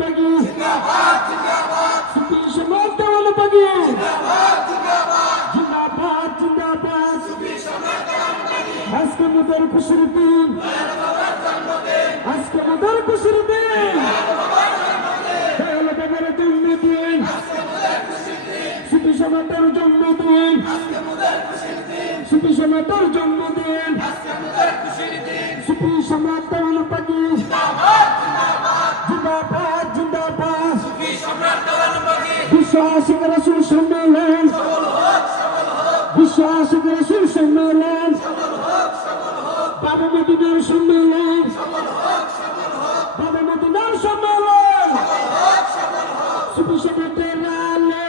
পাগি জিন্দাবাদ জিন্দাবাদ সুফি সমাজ দেওয়াল পাগি জিন্দাবাদ জিন্দাবাদ। জিন্দাবাদ জিন্দাবাদ। সুফি সমাজ দেওয়াল পাগি আজকে আমাদের খুশির দিন। আজকে আমাদের খুশির দিন। জন্মদিন। সুফি বিশ্বাসিক রসুল সম্মেলন। বিশ্বাসিক রসুল সম্মেলন। বাবা মদিনার সম্মেলন। বাবা মদিনার সম্মেলন। সমাতের আলো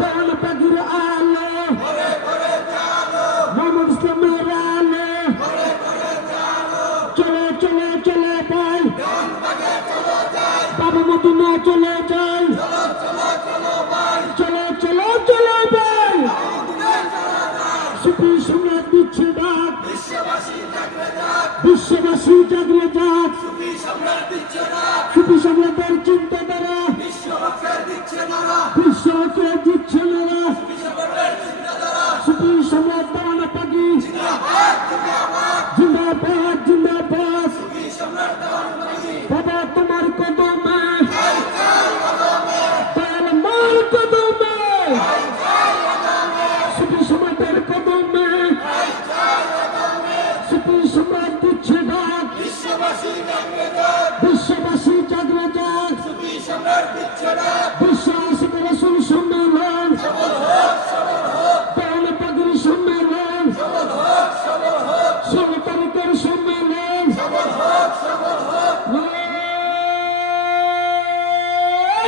দেওয়ান পাখির আলো। মোহাম্মদ ইসলামের আলো। চলে চলে চলে যাই সুফি সম্রাট দিচ্ছে ডাক। বিশ্ববাসী জাগরে যাক সুফি সম্রাটের চিন্তাধারা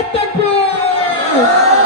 espetáculo!